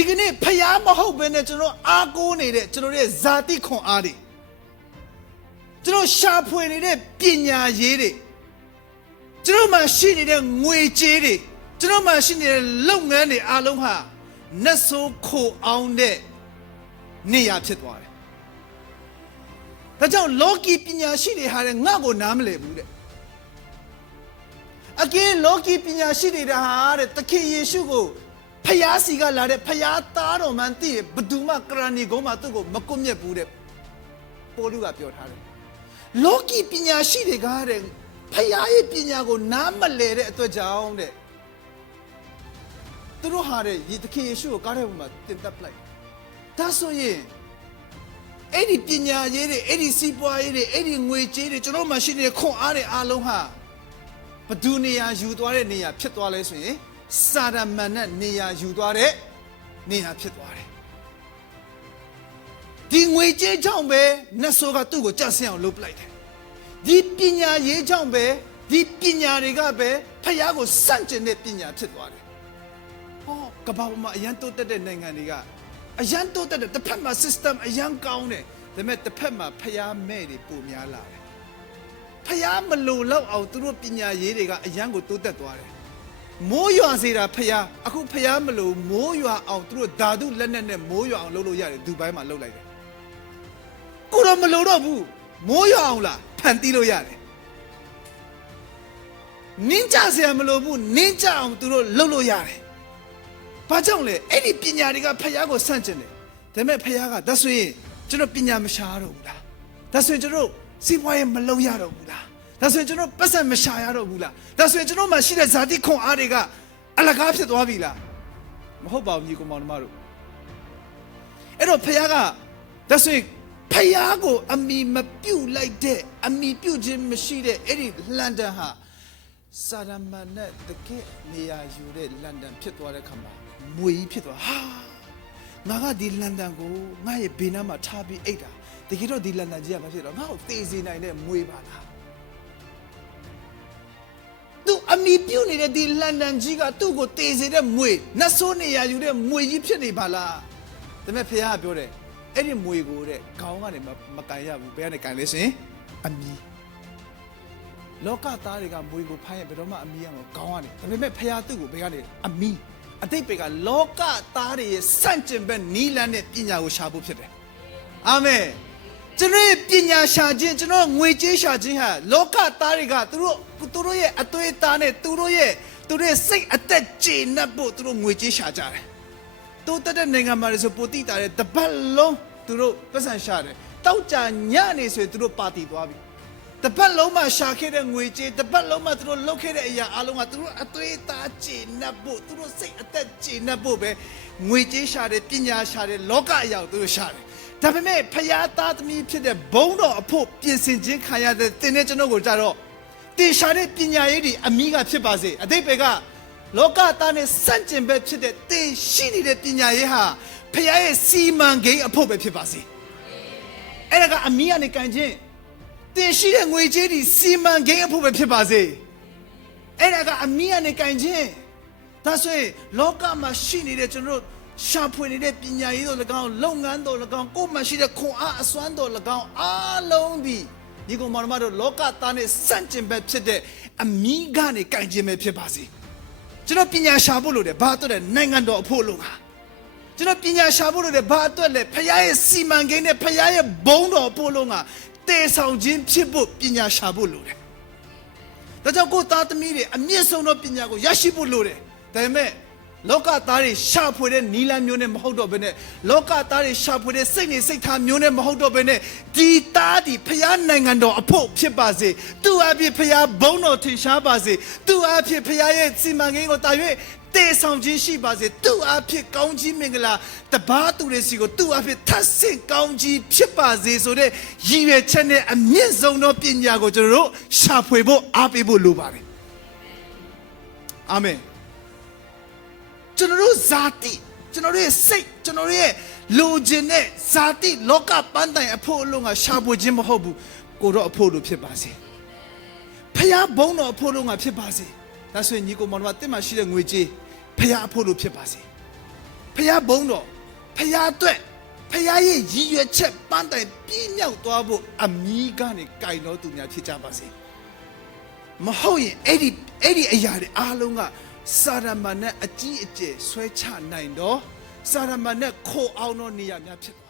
ဒီကနေ့ဖျားမဟုတ်ဘဲနဲ့ကျွန်တော်အားကိုးနေတဲ့ကျွန်တော်ရဲ့ဇာတိခွန်အားတွေကျွန်တော်ရှာဖွေနေတဲ့ပညာရေးတွေကျွန်တော်မှရှိနေတဲ့ငွေကြေးတွေကျွန်တော်မှရှိနေတဲ့လုပ်ငန်းတွေအားလုံးဟာနတ်ဆိုးခိုအောင်တဲ့နေရာဖြစ်သွားတယ်။ဒါကြောင့်လောကီပညာရှိတွေဟာလည်းငါ့ကိုနားမလည်ဘူးတဲ့အကင်းလောကီပညာရှိတွေဟာတဲ့သခင်ယေရှုကို ဖျားစီကလာတဲ့ဖျားသားတော်မှန်သိတယ်ဘယ်သူမှကရဏီကုန်းမှာသူ့ကိုမကွတ်မြက်ဘူးတဲ့ပိုလူကပြောထားတယ်လောကီပညာရှိတွေကတဲ့ဖျားရဲ့ပညာကိုနားမလည်တဲ့အတွက်ကြောင့်တဲ့သူတို့ဟာတဲ့ယေသခင်ယေရှုကိုကားတဲ့ဘုံမှာတင်တပ်ပလိုက်ဒါဆိုရင်အဲ့ဒီပညာရေးတွေအဲ့ဒီစီးပွားရေးတွေအဲ့ဒီငွေကြေးတွေကျွန်တော်မှရှိနေတဲ့ခွန်အားတွေအားလုံးဟာဘဒုနေရာယူသွားတဲ့နေရာဖြစ်သွားလဲဆိုရင် စာရမန်နဲ့နေရာယူသွားတဲ့နေရာဖြစ်သွားတယ်ဒီငွေကြေးကြောင့်ပဲနတ်ဆိုးကသူ့ကိုကြက်ဆင်းအောင်လုပ်ပလိုက်တယ်ဒီပညာရေးကြောင့်ပဲဒီပညာတွေကပဲဖះကိုစန့်ကျင်တဲ့ပညာဖြစ်သွားတယ်ဟောကမ္ဘာပေါ်မှာအရန်တိုးတက်တဲ့နိုင်ငံတွေကအရန်တိုးတက်တဲ့တစ်ဖက်မှာ system အရန်ကောင်းတယ်ဒါပေမဲ့တစ်ဖက်မှာဖះမဲ့တွေပုံများလာတယ်ဖျားမလို့လောက်အောင်သူတို့ပညာရေးတွေကအရန်ကိုတိုးတက်သွားတယ် မိုးရွာစေတာဖျားအခုဖျားမလို့မိုးရွာအောင်သူတို့ဓာတုလက်နဲ့နဲ့မိုးရွာအောင်လုပ်လို့ရတယ်ဒူဘိုင်းမှာလုပ်လိုက်တယ်ကိုတော့မလို့တော့ဘူးမိုးရွာအောင်လားဖန်တီးလို့ရတယ်နင်းကြဆရာမလို့ဘူးနင်းကြအောင်သူတို့လုပ်လို့ရတယ်ဘာကြောင့်လဲအဲ့ဒီပညာတွေကဖျားကိုဆန့်ကျင်တယ်ဒါပေမဲ့ဖျားကဒါဆိုရင်ကျွန်တော်ပညာမရှာတော့ဘူးလားဒါဆိုရင်ကျွန်တော်စီးပွားရေးမလုပ်ရတော့ဘူးလား ဒါဆိုရင်ကျွန်တော်ပတ်စံမရှာရတော့ဘူးလားဒါဆိုရင်ကျွန်တော်မှရှိတဲ့ဇာတိခွန်အားတွေကအလကားဖြစ်သွားပြီလားမဟုတ်ပါဘူးညီကောင်မောင်တို့အဲ့တော့ဖခင်ကဒါဆိုရင်ဖခင်ကိုအမိမပြုတ်လိုက်တဲ့အမိပြုတ်ခြင်းမရှိတဲ့အဲ့ဒီလန်ဒန်ဟာစာရမန်နဲ့တကယ်နေရာယူတဲ့လန်ဒန်ဖြစ်သွားတဲ့ခါမှာမွေကြီးဖြစ်သွားဟာငါကဒီလန်ဒန်ကိုငါရဲ့ဘေးနားမှာထားပြီးအိတ်တာတကယ်တော့ဒီလန်ဒန်ကြီးကမဖြစ်တော့ငါ့ကိုသေစေနိုင်တဲ့မွေးပါလား မိပြုတ်နေတဲ့ဒီလန်ဒန်ကြီးကသူ့ကိုသေစေတဲ့မွေနတ်ဆိုးနေရယူတဲ့မွေကြီးဖြစ်နေပါလားဒါပေမဲ့ဖခင်ကပြောတယ်အဲ့ဒီမွေကိုတဲ့ခေါင်းကနေမမကန်ရဘူးဘယ်ကနေကန်လဲဆိုရင်အမီလောကသားတွေကမွေကိုဖိုင်းရဘယ်တော့မှအမီရမှာခေါင်းကနေဒါပေမဲ့ဖခင်သူ့ကိုဘယ်ကနေအမီအတိတ်ပေကလောကသားတွေရဲ့စန့်ကျင်ဘက်နီးလန်းတဲ့ပညာကိုရှာဖို့ဖြစ်တယ်အာမင် ကျွန်တော်ရဲ့ပညာရှာခြင်းကျွန်တော်ငွေကြေးရှာခြင်းဟာလောကသားတွေကသူတို့သူတို့ရဲ့အသွေးသားနဲ့သူတို့ရဲ့သူတို့ရဲ့စိတ်အသက်ကျေနပ်ဖို့သူတို့ငွေကြေးရှာကြတယ်။တိုးတက်တဲ့နိုင်ငံမှာလည်းဆိုပိုတိတာတဲ့တပတ်လုံးသူတို့ပတ်စံရှာတယ်။တောက်ကြညနေဆိုရင်သူတို့ပါတီသွားပြီ။တပတ်လုံးမှာရှာခဲ့တဲ့ငွေကြေးတပတ်လုံးမှာသူတို့လုပ်ခဲ့တဲ့အရာအလုံးကသူတို့အသွေးသားကျေနပ်ဖို့သူတို့စိတ်အသက်ကျေနပ်ဖို့ပဲငွေကြေးရှာတယ်ပညာရှာတယ်လောကအရာကိုသူတို့ရှာတယ်။ ဒါပေမဲ့ဖယားသားသမီးဖြစ်တဲ့ဘုံတော်အဖို့ပြင်ဆင်ခြင်းခံရတဲ့တင်းတဲ့ကျွန်တော်ကိုကြတော့တင်ရှာတဲ့ပညာရေးတွေအမိကဖြစ်ပါစေအတိတ်ပဲကလောကသားနဲ့စန့်ကျင်ဘက်ဖြစ်တဲ့တင်ရှိနေတဲ့ပညာရေးဟာဖယားရဲ့စီမံကိန်းအဖို့ပဲဖြစ်ပါစေအဲ့ဒါကအမိကနေကန်ခြင်းတင်ရှိတဲ့ငွေကြေးတွေစီမံကိန်းအဖို့ပဲဖြစ်ပါစေအဲ့ဒါကအမိကနေကန်ခြင်းဒါဆိုရင်လောကမှာရှိနေတဲ့ကျွန်တော်တို့ ရှာဖွေနေတဲ့ပညာရေးတို့၎င်းလုပ်ငန်းတို့၎င်းကိုယ်မှာရှိတဲ့ခွန်အားအစွမ်းတို့၎င်းအားလုံးဒီဒီကောင်မောင်နှမတို့လောကသားနဲ့စန့်ကျင်ဘက်ဖြစ်တဲ့အမိကနေကင်ခြင်းပဲဖြစ်ပါစေကျွန်တော်ပညာရှာဖို့လို့တယ်ဘာအတွက်လဲနိုင်ငံတော်အဖို့လို့ပါကျွန်တော်ပညာရှာဖို့လို့တယ်ဘာအတွက်လဲဖခင်ရဲ့စီမံကိန်းနဲ့ဖခင်ရဲ့ဘုန်းတော်အဖို့လို့ငါတည်ဆောင်ခြင်းဖြစ်ဖို့ပညာရှာဖို့လို့တယ်ဒါကြောင့်ကိုယ်သားသမီးတွေအမြင့်ဆုံးသောပညာကိုရရှိဖို့လိုတယ်။ဒါပေမဲ့ လောကသားတွေရှာဖွေတဲ့နီလန်းမျိုးနဲ့မဟုတ်တော့ဘဲနဲ့လောကသားတွေရှာဖွေတဲ့စိတ်နေစိတ်ထားမျိုးနဲ့မဟုတ်တော့ဘဲနဲ့ဒီသားဒီဖျားနိုင်ငံတော်အဖို့ဖြစ်ပါစေ။သူအဖြစ်ဖျားဘုန်းတော်ထင်ရှားပါစေ။သူအဖြစ်ဖျားရဲ့စီမံကိန်းကိုတာ၍တေဆောင်ခြင်းရှိပါစေ။သူအဖြစ်ကောင်းကြီးမင်္ဂလာတပါးသူတွေစီကိုသူအဖြစ်ထပ်ဆင့်ကောင်းကြီးဖြစ်ပါစေဆိုတဲ့ရည်ရွယ်ချက်နဲ့အမြင့်ဆုံးသောပညာကိုကျွန်တော်တို့ရှာဖွေဖို့အားပေးဖို့လိုပါတယ်။အာမင်။ ကျွန်တော်တို့ဇာတိကျွန်တော်တို့ရဲ့စိတ်ကျွန်တော်တို့ရဲ့လိုချင်တဲ့ဇာတိလောကပန်းတိုင်အဖို့အလုံးကရှာဖွေခြင်းမဟုတ်ဘူးကိုတော့အဖို့လို့ဖြစ်ပါစေဖះဘုံတော်အဖို့လုံးကဖြစ်ပါစေဒါဆိုရင်ညီကိုမောင်တို့ကတင့်မှာရှိတဲ့ငွေကြေးဖះအဖို့လို့ဖြစ်ပါစေဖះဘုံတော်ဖះအတွက်ဖះရဲ့ရည်ရွယ်ချက်ပန်းတိုင်ပြည့်မြောက်သွားဖို့အမိကနေကြိုင်တော်သူများဖြစ်ကြပါစေမဟုတ်ရင်အဲ့ဒီအဲ့ဒီအရာတွေအားလုံးက စာရမဏေအကြီးအကျယ်ဆွဲချနိုင်တော့စာရမဏေခိုအောင်တော့နေရာများဖြစ်သွား